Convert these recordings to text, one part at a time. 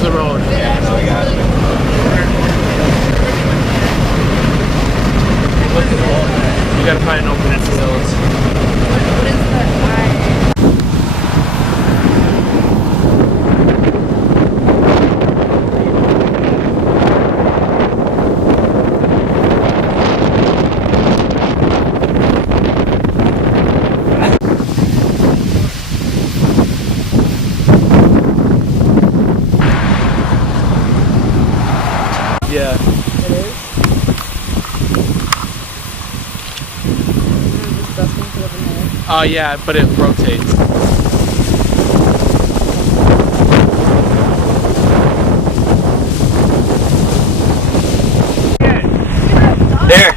to the road. Yeah, no, I got it. You gotta find an open field. What is the eye? Yeah. It is? Oh yeah, but it rotates. There.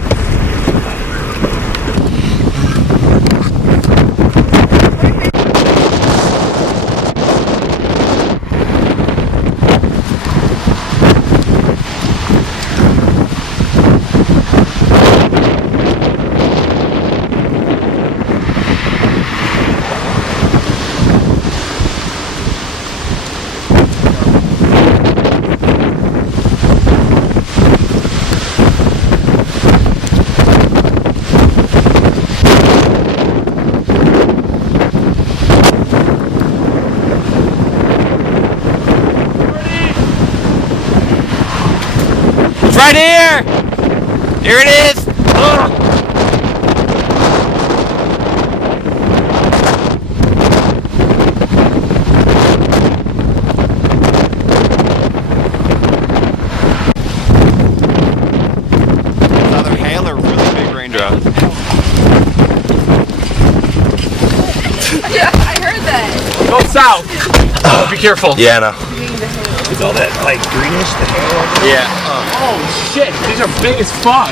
Right here! Here it is! Ugh. Either hail or really big raindrops. Yeah, I heard that. Go south! Oh, be careful. Yeah, no. Is all that like greenish, the hail? Yeah. Oh shit, these are big as fuck.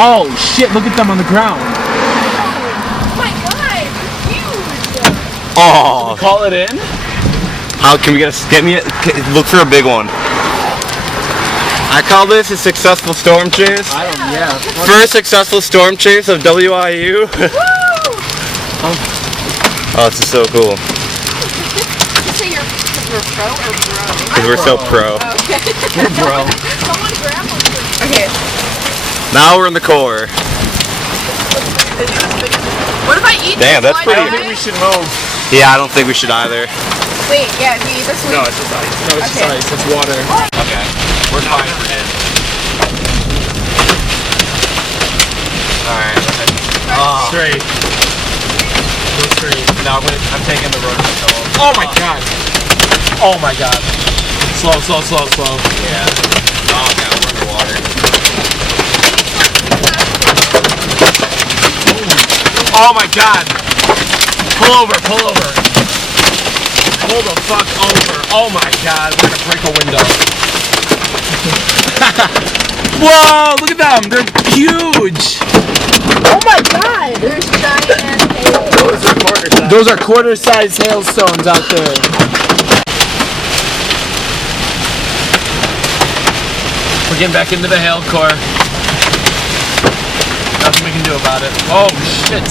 Oh shit, look at them on the ground. Oh my god, huge. Oh. Call it in? How can we get me? Look for a big one. I call this a successful storm chase. I don't. Yeah. First successful storm chase of WIU. Woo! Oh, this is so cool. Did you say you're pro or bro? Because we're so pro. Okay. We're bro. Someone grab one. Okay. Now we're in the core. What if I eat Damn, this that's one? pretty- I think we should move. Yeah, I don't think we should either. Wait, yeah, if you eat this one. No, it's just ice. No, it's Okay. just ice. It's water. Okay. We're fine for it. Alright. Oh. Straight. Go straight. No, I'm taking the road myself. Oh my god. Oh my god. Slow, slow, slow, slow. Yeah. Oh god, we're in the water. Oh my god. Pull over, pull over. Pull the fuck over. Oh my god, we're gonna break a window. Whoa, look at them. They're huge. Oh my god, there's giant hail. Those are quarter-sized hailstones out there. We're getting back into the hail core. Nothing we can do about it. Oh shit.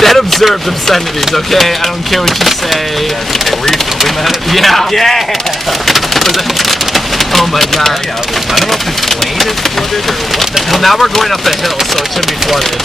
That observed obscenities, okay? I don't care what you say. Were you filming that? Yeah. Yeah! Oh my god. I don't know if this lane is flooded or what the hell. Well, now we're going up the hill, so it should be flooded.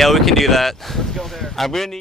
Yeah, we can do that. Let's go there. I'm gonna need